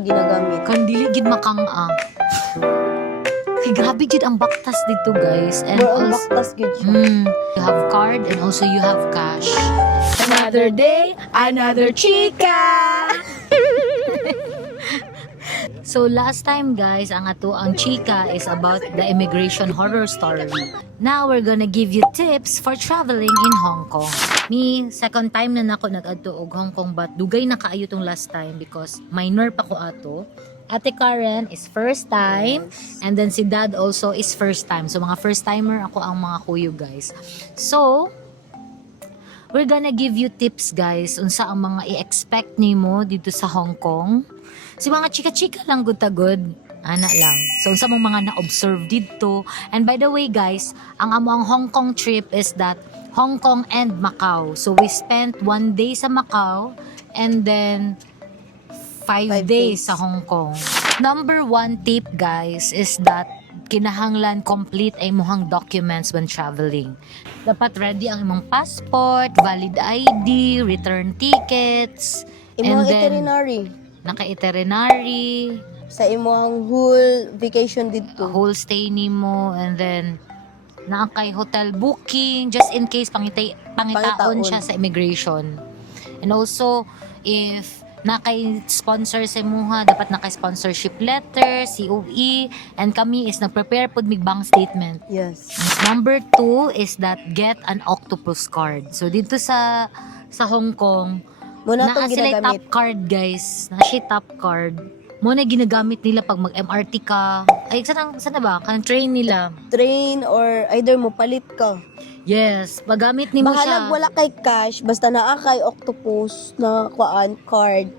ginagamit. Kandili gid makang-a. Kay grabe gid ang baktas dito, guys. And More on also, baktas gid siya. you have card and also you have cash. Another day, another chika! So last time, guys, ang ato ang chika is about the immigration horror story. Now we're gonna give you tips for traveling in Hong Kong. Me, second time na nako nag-adto og Hong Kong, but dugay na kaayo tong last time because minor pa ko ato. Ate Karen is first time, and then si Dad also is first time. So mga first timer ako ang mga kuyo, guys. So we're gonna give you tips, guys, unsa ang mga i-expect nimo dito sa Hong Kong. Si mga chika-chika lang good-tagod, ana lang. So unsa mong mga na-observe dito. And by the way, guys, ang among Hong Kong trip is that Hong Kong and Macau. So we spent 1 day sa Macau and then 5 days sa Hong Kong. Number 1 tip, guys, is that kinahanglan complete ay mohang documents when traveling. Dapat ready ang imong passport, valid ID, return tickets, Imong and then itinerary naka-itinerary, sa imong whole vacation dito. whole stay nimo, and then naakay hotel booking just in case pangitaon Pangitaon. siya sa immigration. And also if nakay sponsor sa imuha, dapat nakay sponsorship letter, COE, and kami is nag-prepare pud mig bank statement. Yes. Number 2 is that get an octopus card. So dito sa Hong Kong, Muna naa tong sila top ginagamit. card, guys. Naa siya top card. Muna ginagamit nila pag mag-MRT ka. Ay, saan na ba? Kanang train nila. Train or either mo palit ka. Yes, magamit nimo siya. Bahalag wala kay cash, basta naa kay octopus na kuan card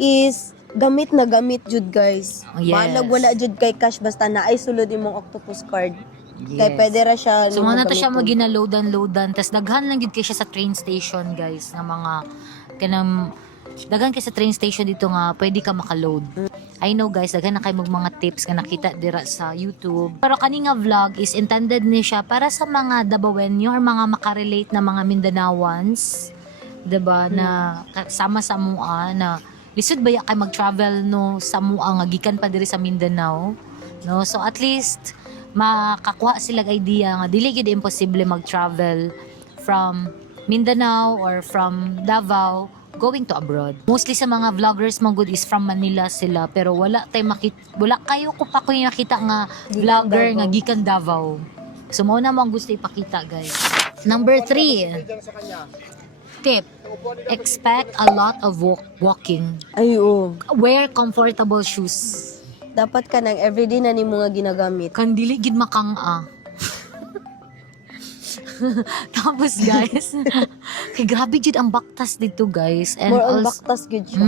is gamit na gamit jud, guys. Oh, yes. Bahalag wala jud kay cash, basta naay sulod imong octopus card. Kay Yes. pwede ra siya. So, nimong muna to siya gamiton. magina-loadan. Tapos, daghan lang yun kayo siya sa train station, guys. Na mga, daghan kayo sa train station dito nga, pwede ka makaload. I know, guys, daghan na kayo mga tips nga nakita dira sa YouTube. Pero kani nga vlog is intended ni siya para sa mga Dabawenyo or mga makarelate na mga Mindanawans. Diba? Na kasama sa mua na lisod ba ya kay mag-travel no sa mua nga gikan pa diri sa Mindanao. No? So, at least, makakuha sila idea nga dili gid imposible mag-travel from Mindanao or from Davao going to abroad. Mostly sa mga vloggers mo good is from Manila sila, pero wala kayo ko pa ko yung nakita nga vlogger nga gikan Davao. So mo na mo ang gusto ipakita, guys. Number 3 tip, expect a lot of walking. Ay, oo. Wear comfortable shoes. Dapat ka nang everyday na nimo nga ginagamit. Kandili gid makang-a. Tapos, guys, kay grabe jud ang baktas dito, guys. And More on also, baktas gid siya.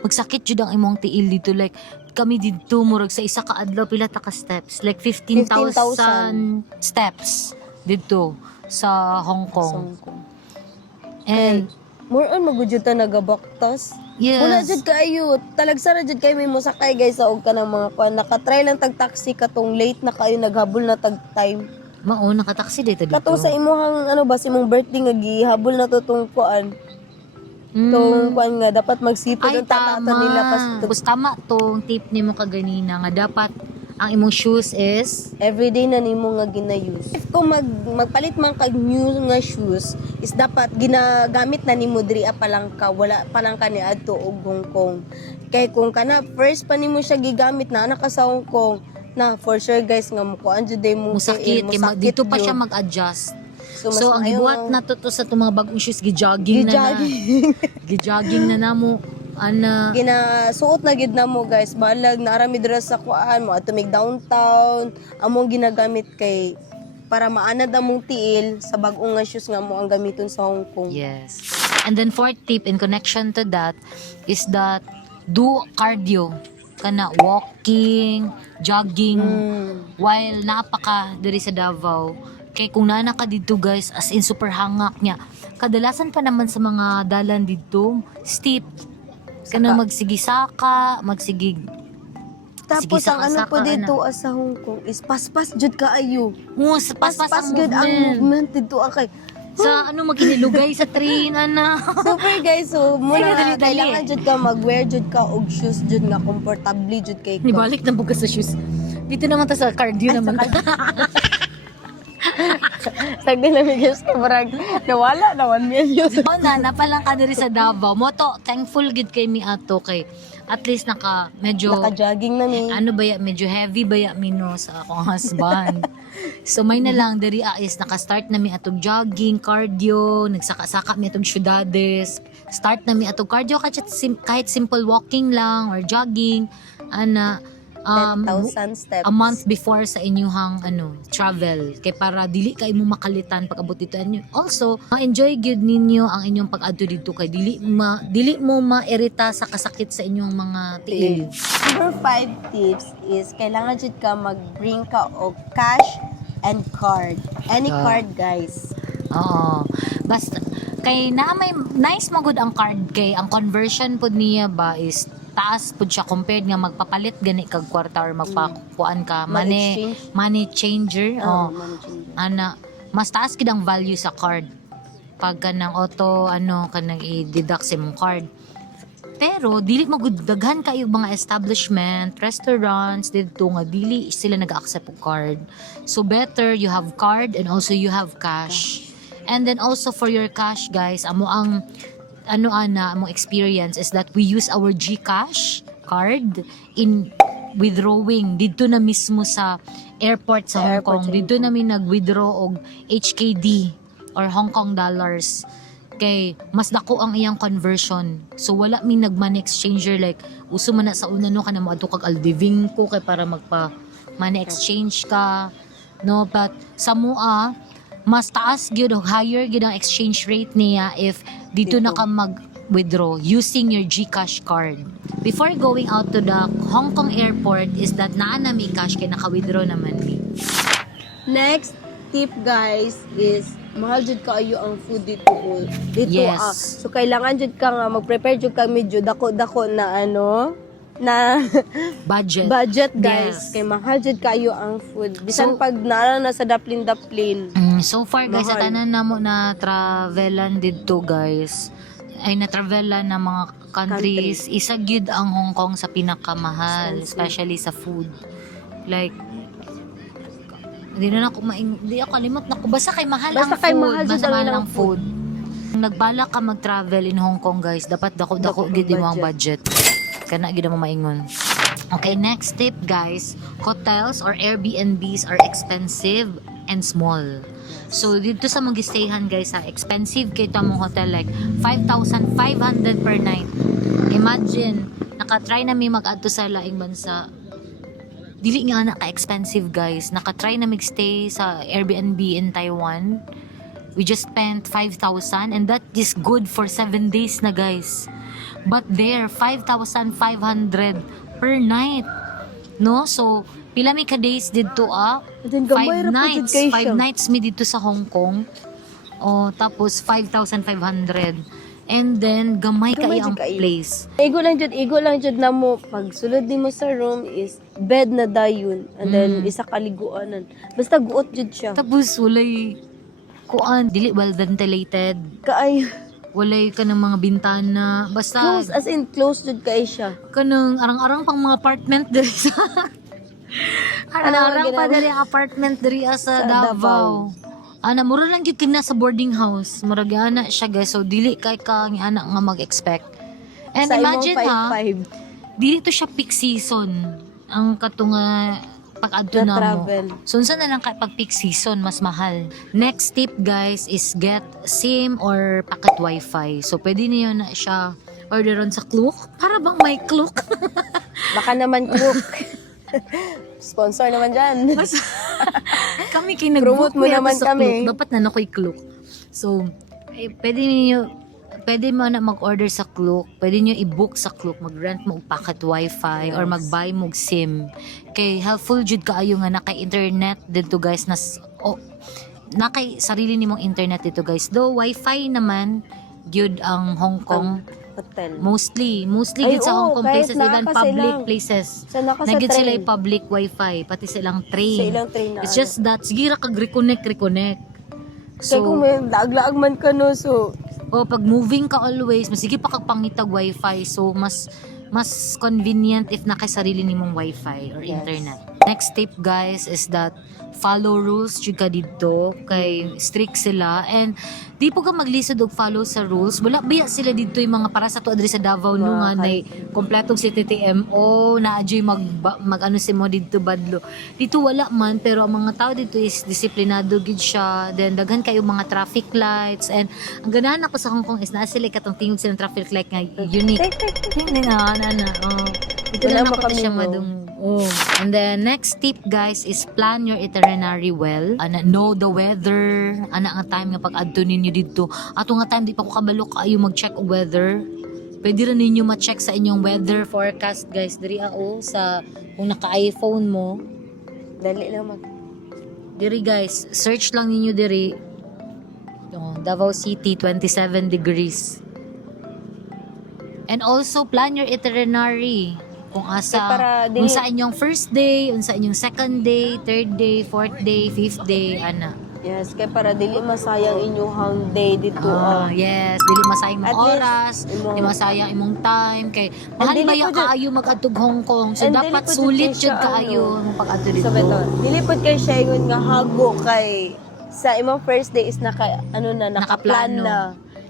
magsakit jud ang imong tiil dito, like kami dito murag sa isa ka adlaw pila ta ka steps, like 15,000 steps dito sa Hong Kong. Songkong. And More on magudjud ta nagabaktas. yes, Wala jud kaayo. Talagsara jud kay may mosakay, guys, sa og kanang mga kuan. Nakatry lang tag taxi katong late na kayo naghabol na tag time. mao nakataksi dito dito. Katong sa imong ano ba, sa imong birthday nga gihabol na to tong kuan. Tong kuan nga dapat magsito Ay, ng tatata nila pas Tapos tama tong tip nimo kaganina nga dapat ang imong shoes is everyday na nimo nga gina-use. If kung magpalit man kag new nga shoes, is dapat ginagamit na nimo diri pa lang ka, wala pa lang ka ni adto og Hong Kong. Kay kung kana first pa nimo siya gigamit na ka sa Hong Kong, na for sure, guys, nga mukuan jud day mo musakit, dito pa siya mag-adjust. So, ang gibuhat na to sa itong mga bagong shoes, gi-jogging na na. Gi-jogging na na mo. Ana, Ginasuot na gid na mo, guys. Balag naarami dira sa kuan mo ato mig downtown. Among ginagamit kay para maanad among tiil sa bag-ong nga shoes nga mo ang gamiton sa Hong Kong. yes. And then fourth tip in connection to that is that do cardio. Kana walking, jogging, while napaka diri sa Davao. Kay kung nana ka dito, guys, as in super hangak niya. Kadalasan pa naman sa mga dalan dito, steep. Kana magsigisaka, Tapos sige, ang ano saka-saka po dito na. sa Hong Kong is paspas jud kaayo. Paspas ang Jud ang movement. movement dito akay. Sa ano maginilugay sa train ana. Super guys, so muna Ay, dali-dali. kailangan jud ka mag-wear jud ka og shoes jud nga comfortably jud kay ko. Nibalik na bukas sa shoes. Dito naman ta sa cardio naman. Sagdi na mi guys ka barag nawala na 1 million. Oh na napalang ka diri sa Davao. Moto thankful gid kay mi ato kay at least medyo Naka-jogging na ni. ano ba ya, medyo heavy ba ya mino sa akong husband. So may na lang diri is naka-start na mi atong jogging, cardio, nagsaka-saka mi atong syudades. Start na mi atong cardio kahit simple walking lang or jogging ana 10,000 steps. a month before sa inyong travel kay para dili kay mo makalitan pag abot dito. And also ma-enjoy gyud ninyo ang inyong pag-adto dito kay dili mo mairita sa kasakit sa inyong mga tiil. Number 5 tips is kailangan jud ka mag-bring ka og cash and card. Any card guys. Oo. Basta kay na may nice magud ang card kay ang conversion pud niya ba is taas pud siya compared nga magpapalit gani kag kwarta or magpakuan ka money changer. Money changer. Ana mas taas gid ang value sa card pag kanang auto kanang i-deduct sa imong card. Pero dili magudaghan kayo mga establishment, restaurants dito nga dili sila nag-accept og card. So better you have card and also you have cash. And then also for your cash guys, among experience is that we use our GCash card in withdrawing dito na mismo sa airport sa Hong Kong. Dito namin nag-withdraw og HKD or Hong Kong dollars. Kay mas dako ang iyang conversion. So wala mi nag-money exchanger like uso man na sa una ka na moadto kag Aldiving ko kay para magpa money exchange ka. No, but sa mua mas taas gyud og higher gyud ang exchange rate niya if dito na ka mag-withdraw using your GCash card. Before going out to the Hong Kong airport is that naa na mi cash kay naka-withdraw naman mi. Next tip guys is mahal jud kaayo ang food dito. Yes. So kailangan jud ka nga mag-prepare jud ka medyo dako-dako na na budget guys. Yes. Kay mahal jud kaayo ang food. Bisan pag naara na sa daplin. So far guys, sa Mahal. tanan namo na travelan dito guys, ay na-travelan na mga countries, isa gyud ang Hong Kong sa pinakamahal, especially sa food. Like, di ako kalimot na ko. Basta kay mahal Basta ang kay food. mahal jud Basta ang mahal ilang ang food. Kung nagbala ka mag-travel in Hong Kong guys, dapat dako gid mo ang budget. Kana gid mo maingon. Okay, next tip guys, hotels or Airbnbs are expensive and small. So dito sa mag-stayhan guys, expensive kay ta mong hotel like 5,500 per night. Imagine, naka-try na mi mag-adto sa laing bansa. Dili nga na ka-expensive guys. Naka-try na mag-stay sa Airbnb in Taiwan. We just spent 5,000 and that is good for 7 days na guys. But there, 5,500 per night. No? So, pila mi ka days dito 5 nights. 5 nights mi dito sa Hong Kong. Tapos 5,500. And then, gamay kayo ang place. Igo lang jud na mo pag sulod nimo sa room is bed na dayon and then isa ka liguanan. Basta guot jud siya. Tapos, walay dili well ventilated. Kaayo. Walay ka ng mga bintana. Basta, Close as in close jud kay siya. kanang arang-arang pang mga apartment diri sa arang-arang pa diri ang apartment diri sa Davao. Mura lang gyud kina sa boarding house. Murag ana siya guys. So dili kay ka nga ana nga mag-expect. And Sa imagine imong 5,500 dito siya peak season. Ang katunga pag-adto na na mo. travel. So unsa na lang kay pag peak season mas mahal. Next tip guys is get SIM or pocket wifi. So pwede niyo na siya orderon sa Klook para bang may Klook. Baka naman Klook. Sponsor naman dyan. Kami kay nag-book Promote mo naman sa kami. Klook. Dapat na nakoy Klook. So pwede mo na mag-order sa Klook. Pwede nyo i-book sa Klook. Mag-rent mo og pocket wifi or mag-buy mo og SIM. Kay helpful jud kaayo nga naka-internet dito guys nakay sarili nimong internet dito guys. Though wifi naman gyud ang Hong Kong Hotel. mostly Ay, gyud sa Hong oo, Kong kahit places naa even ka sa public ilang- places. Sana ka sa Nagyud sila train. yung public wifi pati silang train. Sa ilang train na It's just that sige ra kag reconnect. Kaya kung may laag-laag man ka no, so pag moving ka always, masige pa kag pangitag wifi. So, mas convenient if nakasarili nimong wifi or Yes. internet. Next tip guys is that follow rules jud ka dito kay strict sila and di po ka maglisod og follow sa rules wala biya sila dito yung mga para sa to adri sa Davao no nga na kompletong CTTMO na adyoy mag ano si mo dito badlo dito wala man pero ang mga tao dito is disiplinado gid siya then daghan kayo mga traffic lights and ang ganahan ako sa Hong Kong is naa sila katong tingog silang traffic light nga unique hindi nga ana dito Wala lang ako makami siya mo. madung. Oh. And then next tip guys is plan your itinerary well. Know the weather. Ana nga time nga pag adto ninyo dito. Ato nga time di pa ko kabalo kayo mag-check og weather. Pwede rin ninyo ma-check sa inyong weather forecast guys. Diri sa kung naka-iPhone mo. dali lang mag Diri guys, search lang ninyo diri. Davao City 27 degrees. And also plan your itinerary. Kung asa, para dili- kung sa inyong first day, kung sa inyong second day, third day, fourth day, fifth day, ana. Yes, kay para dili masayang inyong day dito. Yes, dili masayang At imong oras, least, imong- di masayang imong time, kay mahal dili ba po yung dyan- kaayo mag-atog Hong Kong, so And dapat dili po dyan sulit siya, jud kaayo ang pag-ato dito. So beto, dilipod kay siya ingon nga hago kay sa imong first day is nakaplan Nakaplano. na.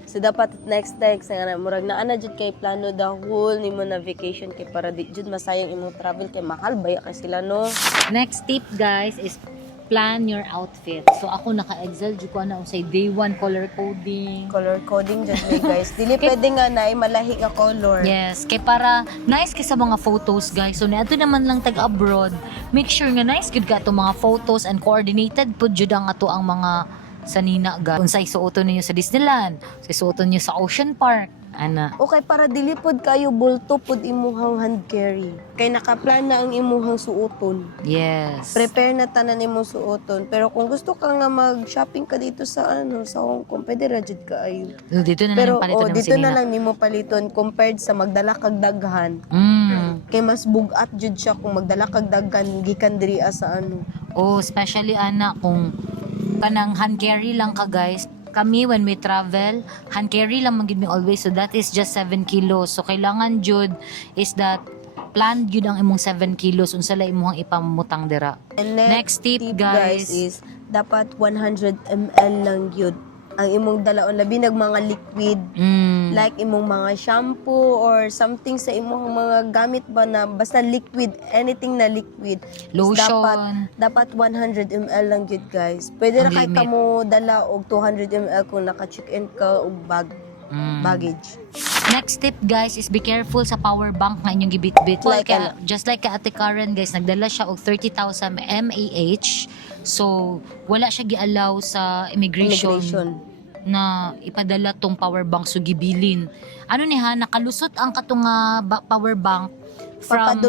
So dapat next sa nga murag na ana jud kay plano the whole nimo na vacation kay para di jud masayang imong travel kay mahal baya kay sila no. Next tip guys is plan your outfit. So ako naka-Excel jud ko na usay day 1 color coding. Color coding jud may guys. Dili pwede nga na malahi nga color. Yes, kay para nice kay sa mga photos guys. So niadto naman lang tag abroad, make sure nga nice gud ka ato mga photos and coordinated pud jud ang ato ang mga sanina ga. Unsay suoton ninyo sa Disneyland, unsay suoton niyo sa Ocean Park, ana. Okay, para dilipod kayo bulto pud imuhang hand carry. Kay nakaplan na ang imuhang suoton. Yes. Prepare na tanan imong suoton. Pero kung gusto ka nga mag-shopping ka dito sa sa Hong Kong, pwede ra jud kaayo. Dito na Pero lang palitan ng dito na sinina. lang nimo paliton compared sa magdala kag daghan. Kay mas bugat jud siya kung magdala kag daghan gikan diri sa Oh, especially ana kung kanang hand carry lang ka guys. Kami when we travel, hand carry lang man gid mi always. So that is just 7 kilos. So kailangan jud is that plan jud ang imong 7 kilos unsa la imong ipamutang dira. And Next tip, guys. is dapat 100 ml lang yun ang imong dalaon labi nag mga liquid like imong mga shampoo or something sa imong mga gamit ba na basta liquid, anything na liquid is Lotion. dapat 100 ml lang yun guys. Pwede Ang ra kay limit. kamo dala og 200 ml kung naka-check-in ka og baggage. Next tip guys is be careful sa power bank nga inyong gibitbit. Like Just like ka Ate Karen guys, nagdala siya og 30,000 mAh. So wala siya gialaw sa immigration na ipadala tong power bank so gibilin. Ano ni ha, nakalusot ang katong power bank from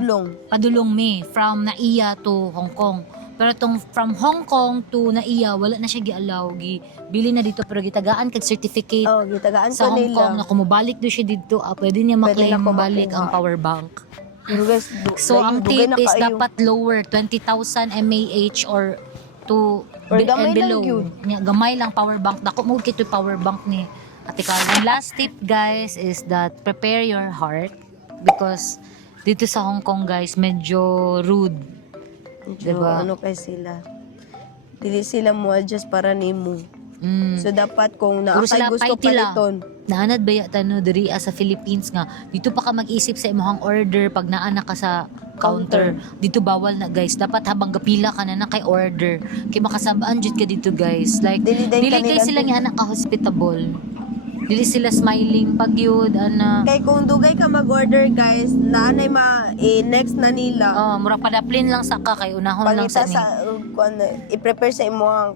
padulong me from Naiya to Hong Kong. Pero tong from Hong Kong to Naiya wala na siya gialaw, gibili na dito pero gitagaan kag certificate Gitagaan sa ko Hong Kong na nila. kumubalik do siya dito, pwede niya Pwede maklaim na balik makuha. ang power bank. Pero guys, So ang dugay tip na is kaayo. dapat lower 20,000 mAh or to Or and gamay lang below. yun. Nya, gamay lang power bank. Dako mo kito power bank ni Ate Karen. Last tip guys is that prepare your heart because dito sa Hong Kong guys medyo rude. Medyo Diba? ano kay sila. Dili sila mo adjust para nimo. So dapat kung Puro naakay sila gusto fighty lang. paliton. Naanad ba yata no diri sa Philippines nga dito pa ka mag-isip sa imong order pag naana ka sa counter. Dito bawal na guys. Dapat habang gapila ka na kay order. Kay makasabaan jud ka dito guys. Like Dili dili kanilang kay sila nga anak ka hospitable. Dili sila smiling pag yun ana. Kay kung dugay ka mag-order guys, naanay next na nila. Mura padaplin lang sa ka kay unahon lang Pangita sa ni. sa i-prepare sa imo ang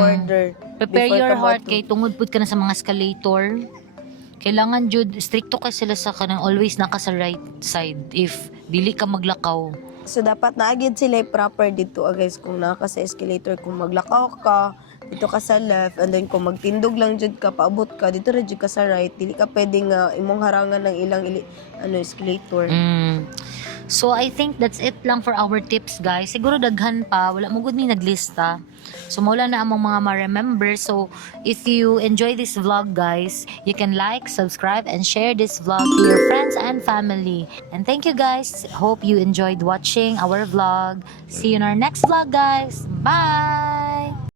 order. Prepare before your ka heart mo- kay tungod pud ka na sa mga escalator. Kailangan jud stricto kay sila sa kanang always naka sa right side if dili ka maglakaw. So dapat naagid sila proper dito guys kung naka sa escalator kung maglakaw ka, dito ka sa left, and then kung magtindog lang jud ka, paabot ka, dito ra jud ka sa right, dili ka pwedeng imong harangan ng ilang escalator. So I think that's it lang for our tips guys. Siguro daghan pa, wala mo gud ni naglista. So maula na among mga ma-remember. So if you enjoy this vlog guys, you can like, subscribe, and share this vlog to your friends and family. And thank you guys. Hope you enjoyed watching our vlog. See you in our next vlog guys. Bye!